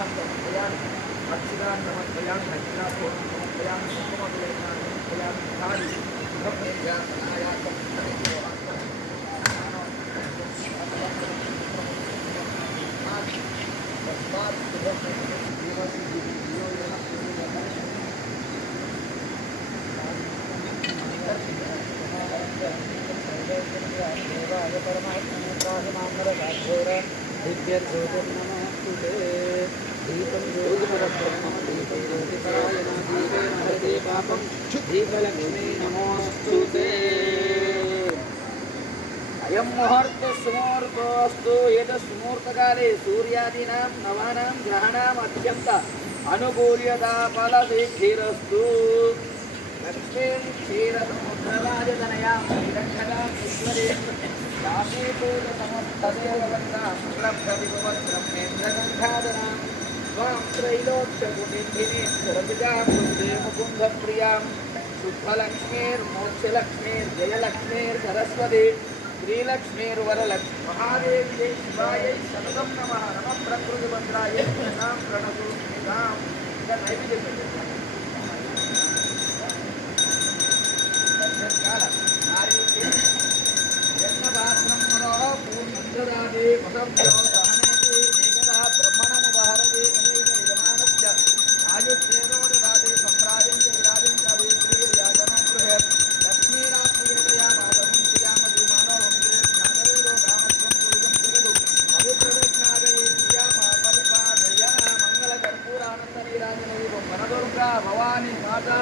சரணம் சமர்ப்பயாமி பக்ஷிதான் சமர்ப்பயாமி ஹஜ்ராபோரம் சமர்ப்பயாமி दीपलक्ष्मी नमोऽस्तु ते। अयं मुहूर्तः सुमुहूर्तोऽस्तु यत् सुमुहूर्तकाले सूर्यादीनां नवानां ग्रहाणाम् अत्यन्त अनुकूल्यता फलसिद्धिरस्तु लक्ष्मीं क्षीरसमुद्रवाजतनयां श्रीरक्षकां ईश्वरेण काशीपूजसमुत्तदेववन्दा शुक्लप्रतिभवत् ब्रह्मेन्द्रगन्धादनाम् मुकुन्दप्रियां शुद्धलक्ष्मीर्मोक्षलक्ष्मीर्जयलक्ष्मीर्धरस्वती श्रीलक्ष्मीर्वरलक्ष्मी महादेव्यै शिवायै शतदं नमः नमः प्रकृतिभद्राय तां प्रणतु तां नैवेद्यकाल पूर्णदादे वसं మాతా భవానీ మాతా